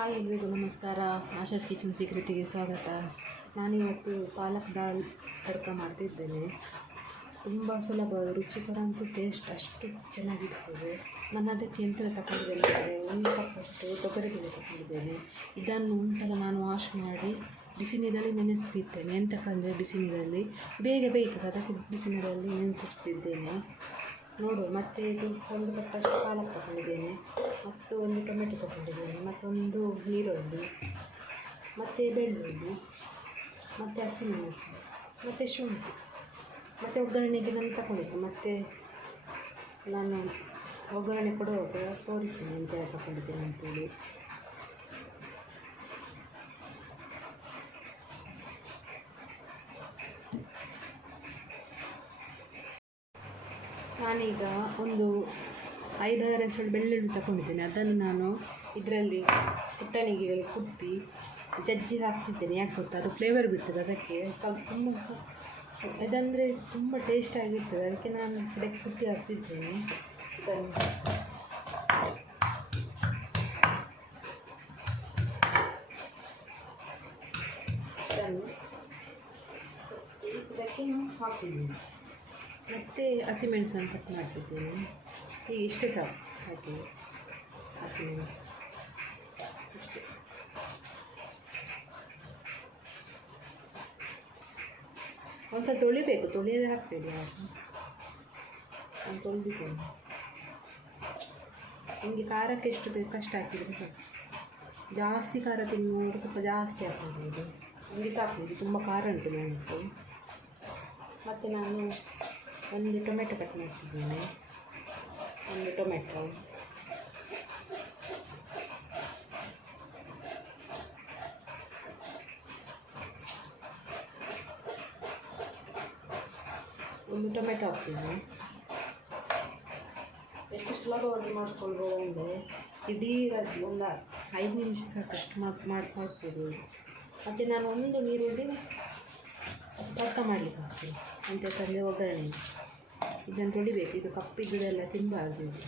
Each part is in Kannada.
ಹಾಯ್ ಎಲ್ರಿಗೂ ನಮಸ್ಕಾರ. ಆಶಾಸ್ ಕಿಚನ್ ಸೀಕ್ರೆಟಿಗೆ ಸ್ವಾಗತ. ನಾನಿವತ್ತು ಪಾಲಕ್ ದಾಲ್ ತಡ್ಕ ಮಾಡ್ತಿದ್ದೇನೆ. ತುಂಬ ಸುಲಭ, ರುಚಿಕರ ಅಂತೂ ಟೇಸ್ಟ್ ಅಷ್ಟು ಚೆನ್ನಾಗಿರ್ತದೆ. ನಾನು ಅದಕ್ಕೆ ಯಂತ್ರ ತಗೊಂಡಿದ್ದೇನೆ ಒಂದು ಕಪ್ಪಷ್ಟು ತೊಗರಿಬೇಳೆ ತಗೊಂಡಿದ್ದೇನೆ ಇದನ್ನು ಒಂದ್ಸಲ ನಾನು ವಾಶ್ ಮಾಡಿ ಬಿಸಿ ನೀರಲ್ಲಿ ನೆನೆಸ್ತಿದ್ದೇನೆ ಎಂತಕ್ಕಂದರೆ ಬಿಸಿ ನೀರಲ್ಲಿ. ಬೇಗ ಬೇಯ್ತದೆ. ಅದಕ್ಕೆ ಬಿಸಿ ನೀರಲ್ಲಿ ನೆನೆಸಿಡ್ತಿದ್ದೇನೆ. ನೋಡು, ಮತ್ತೆ ಇದು ಒಂದು ಕಟ್ಟಷ್ಟು ಪಾಲಕ್ ತಗೊಂಡಿದ್ದೇನೆ. ಮತ್ತು ಒಂದು ಟೊಮೆಟೊ ತಗೊಂಡಿದ್ದೇನೆ. ಮತ್ತೊಂದು ಈರುಳ್ಳಿ, ಮತ್ತು ಬೆಳ್ಳುಳ್ಳಿ, ಮತ್ತು ಹಸಿಮೆಣಸು, ಮತ್ತು ಶುಂಠಿ, ಮತ್ತು ಒಗ್ಗರಣೆಗೆ ನಾನು ತಗೊಂಡಿದ್ದೆ. ಮತ್ತು ನಾನು ಒಗ್ಗರಣೆ ಕೊಡುವಾಗ ತೋರಿಸ್ತೇನೆ ಅಂತ ತಗೊಂಡಿದ್ದೇನೆ ಅಂತೇಳಿ. ನಾನೀಗ ಒಂದು ಐದಾರು ಹೆಸರು ಬೆಳ್ಳುಳ್ಳಿ ತಗೊಂಡಿದ್ದೇನೆ ಅದನ್ನು ನಾನು ಇದರಲ್ಲಿ ಪುಟ್ಟಣಿಗೆ ಕುಟ್ಟಿ ಜಜ್ಜಿ ಹಾಕ್ತಿದ್ದೇನೆ. ಯಾಕೆ ಗೊತ್ತಾ? ಅದು ಫ್ಲೇವರ್ ಬಿಡ್ತದೆ ಅದಕ್ಕೆ. ತುಂಬ ಇದಂದರೆ ತುಂಬ ಟೇಸ್ಟ್ ಆಗಿರ್ತದೆ. ಅದಕ್ಕೆ ನಾನು ಇದಕ್ಕೆ ಕುಟ್ಟಿ ಹಾಕ್ತಿದ್ದೇನೆ. ಇದನ್ನು ಇದನ್ನು ಇದಕ್ಕೆ ಹಾಕ್ತಿದ್ದೀನಿ. ಮತ್ತು ಹಸಿಮೆಣಸನ್ನು ಕಟ್ ಮಾಡ್ತಿದ್ದೀನಿ. ಈಗ ಇಷ್ಟೇ ಸಾಕು. ಹಾಕಿ ಹಸಿಮೆಣಸು ಇಷ್ಟೇ. ಒಂದು ಸ್ವಲ್ಪ ತೊಳಿಬೇಕು. ತೊಳೆಯದೆ ಹಾಕಬೇಡಿ ಯಾರು. ನಾನು ತೊಳೆದಿದ್ದೇನೆ. ನಿಮಗೆ ಖಾರಕ್ಕೆ ಎಷ್ಟು ಬೇಕು ಅಷ್ಟು ಹಾಕಿದರೆ ಸ್ವಲ್ಪ ಜಾಸ್ತಿ ಖಾರ ತಿನ್ನೋರು ಸ್ವಲ್ಪ ಜಾಸ್ತಿ ಹಾಕ್ಬೋದು ನಿಮಗೆ ಸಾಕು. ತುಂಬ ಖಾರ ಉಂಟು ಮೆಣಸು. ಮತ್ತು ನಾನು ಒಂದು ಟೊಮೆಟೊ ಕಟ್ ಮಾಡ್ತಿದ್ದೇನೆ. ಒಂದು ಟೊಮೆಟೊ. ಒಂದು ಟೊಮೆಟೊ ಹಾಕ್ತೀನಿ. ಎಷ್ಟು ಸುಲಭವಾಗಿ ಮಾಡ್ಕೊಳ್ಬೋದು ಅಂದರೆ ಇಡೀ ರಾತ್ರಿ ಒಂದು ಐದು ನಿಮಿಷ ಸಾಕಷ್ಟು ಮಾಡಿ ಮಾಡಿ, ಮಾಡ್ಬೋದು. ಮತ್ತು ನಾನು ಒಂದು ನೀರುಳ್ಳಿ ಪಾತ್ರ ಮಾಡಲಿಕ್ಕೆ ಹಾಕ್ತೀನಿ ಅಂತ ತಂದೆ ಒಗ್ಗರಣೆ. ಇದನ್ನು ತೊಳಿಬೇಕು. ಇದು ಕಪ್ಪಿದ್ದೆಲ್ಲ ತಿನ್ನಬಾರ್ದು ಇದು.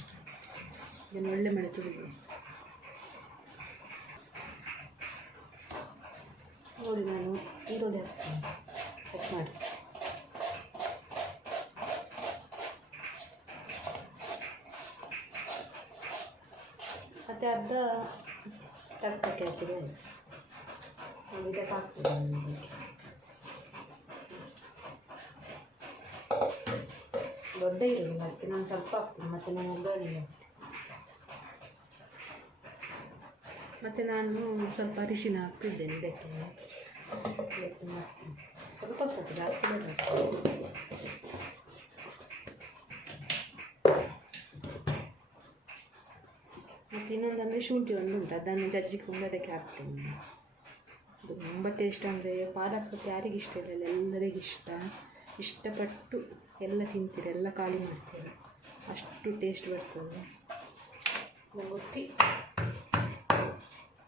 ಇದನ್ನು ಒಳ್ಳೆ ಮಳೆ ತೊಳಿಬೇಕು. ನೋಡಿ ನಾನು ಈರುಳ್ಳಿ ಹಾಕ್ತೀನಿ. ಕಟ್ ಮಾಡಿ. ಮತ್ತು ಅರ್ಧ ತಟ್ಟಕ್ಕೆ ಹಾಕಿದೆ. ಇದಕ್ಕೆ ಹಾಕ್ತೀನಿ ದೊಡ್ಡ ಈರುಳ್ಳಿ ಅದಕ್ಕೆ ನಾನು ಸ್ವಲ್ಪ ಹಾಕ್ತೀನಿ. ಮತ್ತೆ ನಾನು ಒಗ್ಗರಣೆ ಹಾಕ್ತೀನಿ ಮತ್ತು ನಾನು ಸ್ವಲ್ಪ ಅರಿಶಿನ ಹಾಕ್ತಿದ್ದೇನೆ ಇದಕ್ಕೆ. ಮಾಡ್ತೀನಿ. ಸ್ವಲ್ಪ ಸ್ವಲ್ಪ ಜಾಸ್ತಿ ಬೇಡ. ಮತ್ತು ಇನ್ನೊಂದಂದರೆ ಶುಂಠಿ ಒಂದು ಉಂಟು. ಅದನ್ನು ಜಜ್ಜಿಕೊಂಡು ಅದಕ್ಕೆ ಹಾಕ್ತೀನಿ. ಅದು ತುಂಬ ಟೇಸ್ಟ್ ಅಂದರೆ ಪಾಲಕ್ ಸೊಪ್ಪು ಯಾರಿಗಿಷ್ಟ ಇಲ್ಲ ಎಲ್ಲರಿಗೂ ಇಷ್ಟ ಇಷ್ಟಪಟ್ಟು ಎಲ್ಲ ತಿಂತೀರಿ, ಎಲ್ಲ ಖಾಲಿ ಮಾಡ್ತೀರಿ. ಅಷ್ಟು ಟೇಸ್ಟ್ ಬರ್ತದೆ. ಅದನ್ನು ಒತ್ತಿ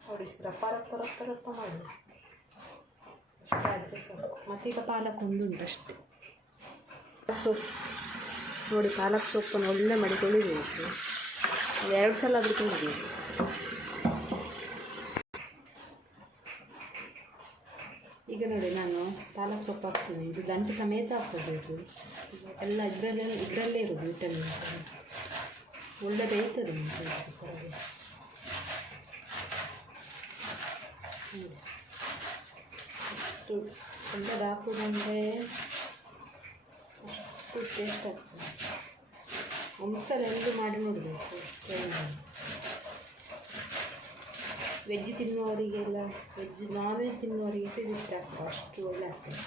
ನೋಡಿ ರಪ್ಪ ರಪ್ಪ ರಪ್ಪ ರಪ್ಪ ಮಾಡಿ ಅಷ್ಟಾದರೆ ಸಾಕು. ಮತ್ತೀಗ ಪಾಲಕ್ ಒಂದು ಉಂಟು ಅಷ್ಟೇ. ಸೊಪ್ಪು ನೋಡಿ ಪಾಲಕ್ ಸೊಪ್ಪನ್ನು ಒಳ್ಳೆ ಮಾಡಿ ತೊಳಿಬೇಕು ಒಂದು ಎರಡು ಸಲ ಆದರೂ ತೊಳಿಬೇಕು ಈಗ ನೋಡಿ ನಾನು ಸೊಪ್ಪು ಹಾಕ್ತೀನಿ ಇದು ಗಂಟು ಸಮೇತ ಇದು. ಎಲ್ಲ ಇದರಲ್ಲೇ ಇದರಲ್ಲೇ ಇರೋದು ವಿಟಮಿನ್ ಒಳ್ಳೆ ಬೇಯ್ತದೆ ಹೊರಗೆ. ಅಷ್ಟು ಒಳ್ಳೆದು ಹಾಕೋದಂದರೆ ಅಷ್ಟು ಟೇಸ್ಟ್ ಆಗ್ತದೆ. ಒಂದ್ಸಲ ಎಲ್ಲೂ ಮಾಡಿ ನೋಡಬೇಕು. ವೆಜ್ ತಿನ್ನುವವರಿಗೆಲ್ಲ ವೆಜ್ ನಾನ್ ವೆಜ್ ತಿನ್ನುವವರಿಗೆ ಇದು ಇಷ್ಟ ಆಗ್ತದೆ. ಅಷ್ಟು ಒಳ್ಳೆ ಆಗ್ತದೆ.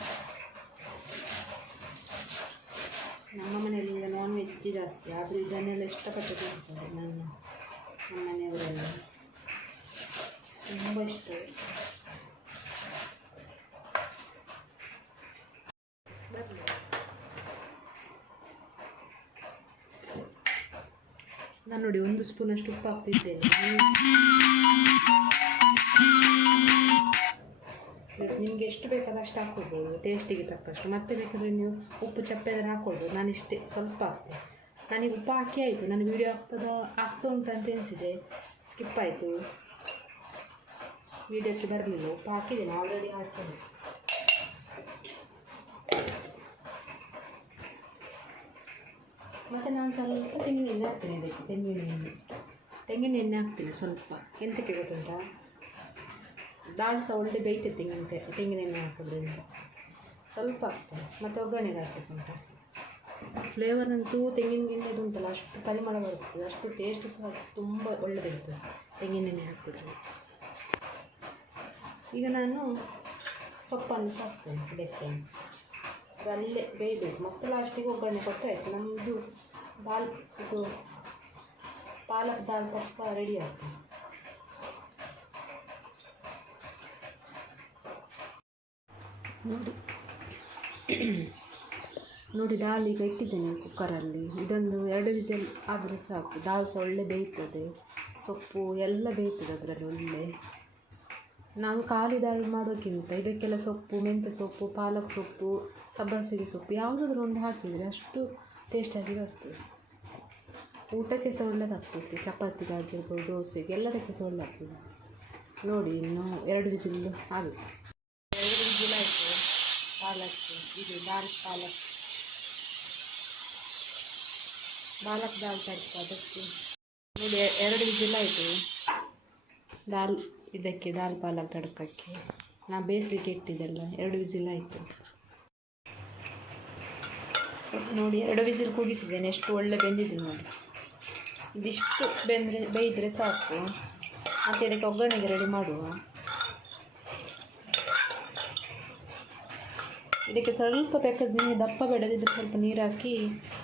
ನಮ್ಮ ಮನೆಯಲ್ಲಿ ನಾನ್ ವೆಜ್ ಜಾಸ್ತಿ, ಆದರೂ ಇದನ್ನೆಲ್ಲ ಇಷ್ಟಪಟ್ಟು ತಿಂತಾರೆ ನನ್ನ, ನಮ್ಮ ಮನೆಯವರೆಲ್ಲ. ತುಂಬ ಇಷ್ಟ. ನಾನು ನೋಡಿ ಒಂದು ಸ್ಪೂನಷ್ಟು ಉಪ್ಪು ಹಾಕ್ತಿದ್ದೇನೆ ಎಷ್ಟು ಬೇಕಾದ್ರೆ ಅಷ್ಟು ಹಾಕ್ಕೊಳ್ಬೋದು ಟೇಸ್ಟಿಗೆ ತಕ್ಕಷ್ಟು. ಮತ್ತೆ ಬೇಕಾದರೆ ನೀವು ಉಪ್ಪು ಚಪ್ಪೆ ಅದನ್ನು ಹಾಕ್ಕೊಳ್ಬೋದು ನಾನು ಇಷ್ಟೇ, ಸ್ವಲ್ಪ ಹಾಕ್ತೆ. ನನಗೆ ಉಪ್ಪು ಹಾಕಿ ಆಯಿತು. ನಾನು ವೀಡಿಯೋ ಆಗ್ತದ ಆಗ್ತಾ ಉಂಟು ಅಂತ ಎನಿಸಿದೆ. ಸ್ಕಿಪ್ ಆಯಿತು. ವೀಡಿಯೋಕ್ಕೆ ಬರಲಿಲ್ಲ. ಉಪ್ಪು ಹಾಕಿದ್ದೇನೆ ಆಲ್ರೆಡಿ ಹಾಕ್ತೇನೆ. ಮತ್ತು ನಾನು ಸ್ವಲ್ಪ ತೆಂಗಿನ ಎಣ್ಣೆ ಹಾಕ್ತೀನಿ ಅದಕ್ಕೆ ತೆಂಗಿನ ಎಣ್ಣೆ. ತೆಂಗಿನ ಎಣ್ಣೆ ಹಾಕ್ತೀನಿ ಸ್ವಲ್ಪ. ಎಂತಕ್ಕೆ ಗೊತ್ತುಂಟಾ? ದಾಲ್ ಸಹ ಒಳ್ಳೆ ಬೇಯ್ತದೆ ತೆಂಗಿನ ತೆಂಗಿನೆಣ್ಣೆ ತೆಂಗಿನ ಎಣ್ಣೆ ಹಾಕೋದ್ರಿಂದ. ಸ್ವಲ್ಪ ಆಗ್ತದೆ. ಮತ್ತು ಒಗ್ಗರಣೆಗೆ ಹಾಕಬೇಕುಂಟ? ಫ್ಲೇವರ್ನಂತೂ ತೆಂಗಿನ ಗಿಣ್ಣೆದು ಉಂಟಲ್ಲ, ಅಷ್ಟು ಪರಿಮಳ ಬರುತ್ತದೆ ಅಷ್ಟು ಟೇಸ್ಟ್ ಸಹ ತುಂಬ ಒಳ್ಳೆಯದಿರ್ತದೆ ತೆಂಗಿನ ಎಣ್ಣೆ ಹಾಕಿದ್ರೆ ಈಗ ನಾನು ಸೊಪ್ಪನ್ನು ಸಹ ಹಾಕ್ತೇನೆ ಇದಕ್ಕೆ ಅದು ಅಲ್ಲೇ ಬೇಯಬೇಕು. ಮತ್ತೆ ಲಾಸ್ಟಿಗೆ ಒಗ್ಗರಣೆ ಕೊಟ್ಟರೆ ಆಯಿತು. ನಮ್ಮದು ದಾಲ್ ಇದು ಪಾಲಕ್ ದಾಲ್ ತಪ್ಪ ರೆಡಿ ಆಗ್ತದೆ. ನೋಡಿ. ನೋಡಿ, ದಾಲ್ ಈಗ ಇಟ್ಟಿದ್ದೇನೆ ಕುಕ್ಕರಲ್ಲಿ ಇದೊಂದು ಎರಡು ವಿಸಲ್ ಆದರೆ ಸಾಕು. ದಾಲ್ ಸಹ ಒಳ್ಳೆ ಬೇಯ್ತದೆ. ಸೊಪ್ಪು ಎಲ್ಲ ಬೇಯ್ತದೆ ಅದರಲ್ಲಿ ಒಳ್ಳೆ. ನಾವು ಖಾಲಿ ದಾಲ್ ಮಾಡೋಕ್ಕಿಂತ ಇದಕ್ಕೆಲ್ಲ ಸೊಪ್ಪು, ಮೆಂತ್ಯ ಸೊಪ್ಪು, ಪಾಲಕ್ ಸೊಪ್ಪು, ಸಬ್ಬಸಿಗೆ ಸೊಪ್ಪು ಯಾವುದಾದ್ರೂ ಒಂದು ಹಾಕಿದರೆ ಅಷ್ಟು ಟೇಸ್ಟಾಗಿ ಬರ್ತದೆ. ಊಟಕ್ಕೆ ಸಹ ಒಳ್ಳೆದಾಗ್ತದೆ. ಚಪಾತಿಗಾಗಿರ್ಬೋದು, ದೋಸೆಗೆ ಎಲ್ಲದಕ್ಕೆ ಸಹ ಒಳ್ಳೆ ನೋಡಿ, ಇನ್ನು ಎರಡು ವಿಸಿಲ್ ಆಗುತ್ತೆ. ಎರಡು ವಿಸಿಲ್ ಆಯಿತು. ಪಾಲಕ್, ಇದು ದಾಲ್ ಪಾಲಕ್. ಪಾಲಕ್ ದಾಲ್ ತರಿಸ ಅದಕ್ಕೆ. ನೋಡಿ, ಎರಡು ವಿಜಿಲ್ಲ ಆಯಿತು. ದಾಲ್, ಇದಕ್ಕೆ ದಾಲ್ ಪಾಲಕ್ ತಡ್ಕಕ್ಕೆ. ನಾ ಬೇಯಿಸ್ಲಿಕ್ಕೆ ಇಟ್ಟಿದ್ದೆಲ್ಲ, ಎರಡು ವಿಸಿಲ್ ಆಯಿತು. ನೋಡಿ, ಎರಡು ವಿಸಿಲ್ ಕೂಗಿಸಿದ್ದೇನೆ ಎಷ್ಟು ಒಳ್ಳೆ ಬೆಂದಿದೆ ನೋಡಿ. ಇದಿಷ್ಟು ಬೆಂದರೆ, ಬೇಯಿದ್ರೆ ಸಾಕು. ಮತ್ತು ಇದಕ್ಕೆ ಒಗ್ಗರಣೆಗೆ ರೆಡಿ ಮಾಡುವ. ಇದಕ್ಕೆ ಸ್ವಲ್ಪ ಬೇಕಾದ ನೀರು ದಪ್ಪ ಬೇಡದಿದ್ದರೆ ಸ್ವಲ್ಪ ನೀರು ಹಾಕಿ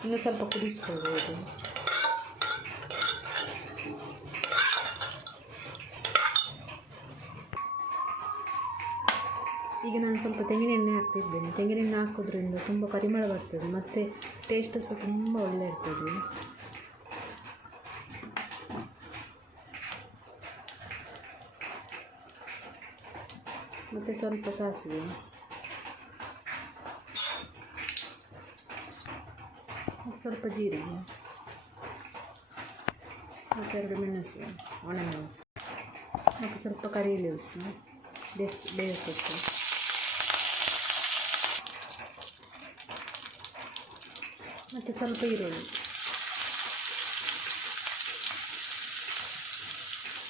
ಇನ್ನೂ ಸ್ವಲ್ಪ ಕುದಿಸ್ಕೊಳ್ಬೋದು ಈಗ ನಾನು ಸ್ವಲ್ಪ ತೆಂಗಿನ ಎಣ್ಣೆ ಹಾಕ್ತಿದ್ದೇನೆ. ತೆಂಗಿನ ಎಣ್ಣೆ ಹಾಕೋದ್ರಿಂದ ತುಂಬ ಪರಿಮಳ ಬರ್ತದೆ. ಮತ್ತು ಟೇಸ್ಟ್ ಸಹ ತುಂಬ ಒಳ್ಳೆ ಇರ್ತದೆ. ಮತ್ತು ಸ್ವಲ್ಪ ಸಾಸಿವೆ. ಸ್ವಲ್ಪ ಜೀರಿಗೆ ಮತ್ತು ಎರಡು ಮೆಣಸು ಒಣಮೆಣಸು ಮತ್ತು ಸ್ವಲ್ಪ ಕರಿ ಲೀವ್ಸು ಬೇಸ್ ಬೇಯಿಸಬೇಕು ಮತ್ತು ಸ್ವಲ್ಪ ಈರುಳ್ಳಿ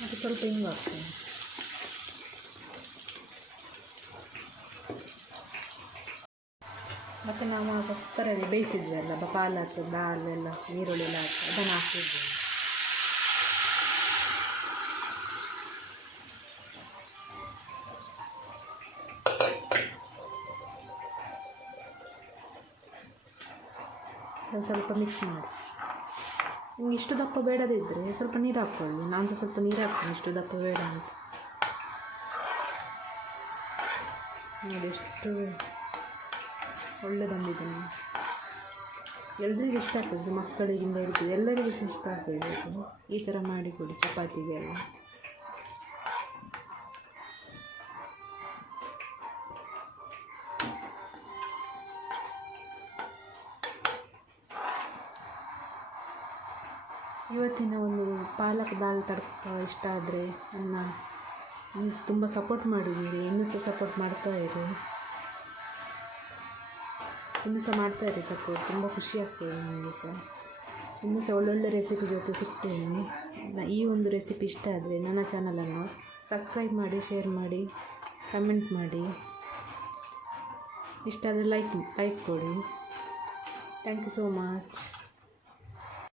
ಮತ್ತು ಸ್ವಲ್ಪ ಹಿಂಗು ಹಾಕ್ತೇನೆ ಮತ್ತು ನಾವು ಆ ಕುಕ್ಕರಲ್ಲಿ ಬೇಯಿಸಿದ್ವಿ ಎಲ್ಲ ಬ- ಪಾಲಕ್ ದಾಲ್ ಎಲ್ಲ, ಈರುಳ್ಳಿ ಎಲ್ಲ ಹಾಕಿ, ಅದನ್ನು ಹಾಕಿದ್ವಿ. ಸ್ವಲ್ಪ ಮಿಕ್ಸ್ ಮಾಡಿ. ನಿಮ್ಗೆ ಇಷ್ಟು ದಪ್ಪ ಬೇಡದಿದ್ದರೆ ಸ್ವಲ್ಪ ನೀರು ಹಾಕ್ಕೊಳ್ಳಿ. ನಾನು ಸಹ ಸ್ವಲ್ಪ ನೀರು ಹಾಕ್ತೀನಿ, ಇಷ್ಟು ದಪ್ಪ ಬೇಡ ಅಂತ. ನೋಡಿ, ಎಷ್ಟು ಒಳ್ಳೆ ನೋಡಿ. ಎಲ್ರಿಗೂ ಇಷ್ಟ ಆಗ್ತದೆ, ಮಕ್ಕಳಿಗಿಂದ ಇರ್ತದೆ ಎಲ್ಲರಿಗೂ ಇಷ್ಟ ಆಗ್ತದೆ ಈ ಥರ ಮಾಡಿಕೊಡಿ ಚಪಾತಿಗೆಲ್ಲ ಇವತ್ತಿನ ಒಂದು ಪಾಲಕ್ ದಾಲ್ ತಡ್ಕ ಇಷ್ಟ ಆದರೆ ನನ್ನ ತುಂಬ ಸಪೋರ್ಟ್ ಮಾಡಿದ್ದೀರಿ. ಇನ್ನೂ ಸಹ ಸಪೋರ್ಟ್ ಮಾಡ್ತಾ ಇರಿ. ಇನ್ನೂ ಸಹ ಮಾಡ್ತಾರೆ ಸಪೋರ್ಟ್ ತುಂಬ ಖುಷಿ ಆಗ್ತದೆ ನನಗೆ ಸಹ. ಇನ್ನೂ ಸಹ ಒಳ್ಳೊಳ್ಳೆ ರೆಸಿಪಿ ಜೊತೆ ಸಿಗ್ತೇನೆ. ಈ ಒಂದು ರೆಸಿಪಿ ಇಷ್ಟ ಆದರೆ ನನ್ನ ಚಾನಲನ್ನು ಸಬ್ಸ್ಕ್ರೈಬ್ ಮಾಡಿ ಶೇರ್ ಮಾಡಿ ಕಮೆಂಟ್ ಮಾಡಿ. ಇಷ್ಟ ಆದರೆ ಲೈಕ್ ಲೈಕ್ ಕೊಡಿ. Thank you so much